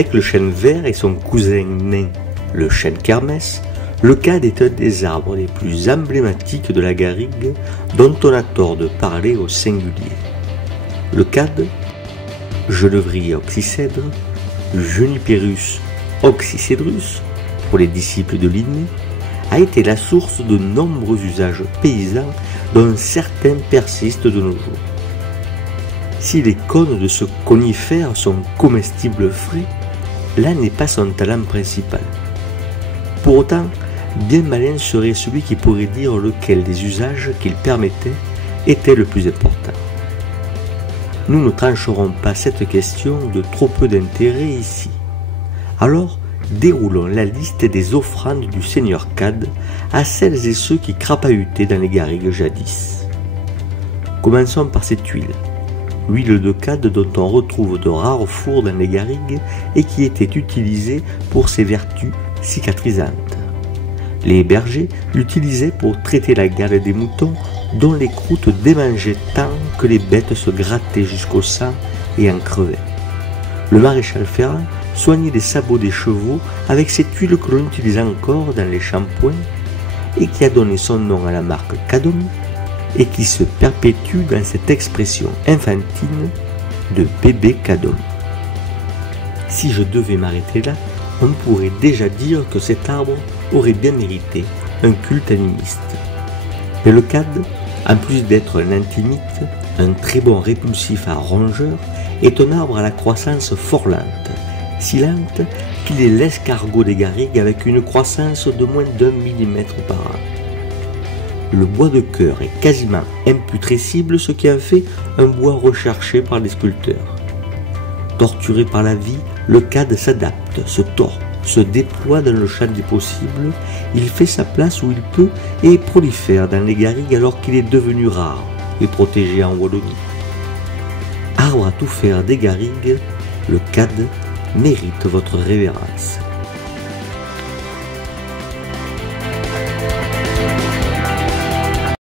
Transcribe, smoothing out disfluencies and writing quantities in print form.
Avec le chêne vert et son cousin nain, le chêne kermès, le cad est un des arbres les plus emblématiques de la garrigue dont on a tort de parler au singulier. Le cad, Genévrier oxycèdre, Juniperus oxycedrus, pour les disciples de Linné, a été la source de nombreux usages paysans dont certains persistent de nos jours. Si les cônes de ce conifère sont comestibles frais, là n'est pas son talent principal. Pour autant, bien malin serait celui qui pourrait dire lequel des usages qu'il permettait était le plus important. Nous ne trancherons pas cette question de trop peu d'intérêt ici. Alors, déroulons la liste des offrandes du seigneur Cad à celles et ceux qui crapahutaient dans les garrigues jadis. Commençons par cette huile. L'huile de cad dont on retrouve de rares fours dans les garrigues et qui était utilisée pour ses vertus cicatrisantes. Les bergers l'utilisaient pour traiter la gale des moutons dont les croûtes démangeaient tant que les bêtes se grattaient jusqu'au sang et en crevaient. Le maréchal Ferrand soignait les sabots des chevaux avec cette huile que l'on utilise encore dans les shampoings et qui a donné son nom à la marque Cadom et qui se perpétue dans cette expression infantine de bébé Cadom. Si je devais m'arrêter là, on pourrait déjà dire que cet arbre aurait bien mérité un culte animiste. Mais le cad, en plus d'être un antimite, un très bon répulsif à rongeurs, est un arbre à la croissance fort lente, si lente qu'il est l'escargot des garrigues avec une croissance de moins d'1 millimètre par an. Le bois de cœur est quasiment imputrescible, ce qui en fait un bois recherché par les sculpteurs. Torturé par la vie, le cad s'adapte, se tord, se déploie dans le champ des possibles, il fait sa place où il peut et prolifère dans les garrigues alors qu'il est devenu rare et protégé en Wallonie. Arbre à tout faire des garrigues, le cad mérite votre révérence.